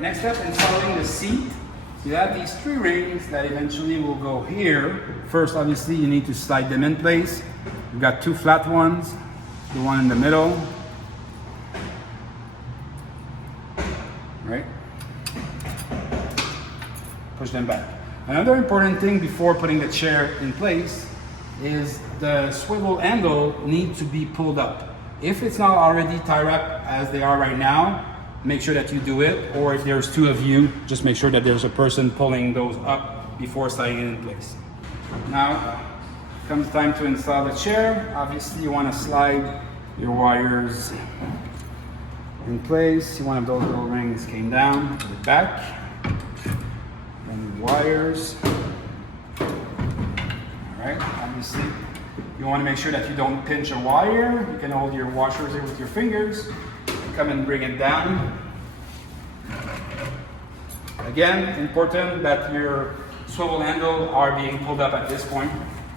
next step, installing the seat. You have these 3 rings that eventually will go here. First, obviously, you need to slide them in place. You've got 2 flat ones, the one in the middle, right? Push them back. Another important thing before putting the chair in place is the swivel handle needs to be pulled up. If it's not already tie wrapped as they are right now, make sure that you do it, or if there's 2 of you, just make sure that there's a person pulling those up before sliding it in place. Now comes time to install the chair. Obviously you want to slide your wires in place. One of those little rings came down, put it back, and the wires. Alright, obviously you want to make sure that you don't pinch a wire. You can hold your washers here with your fingers. Come and bring it down. Again, important that your swivel handle are being pulled up at this point.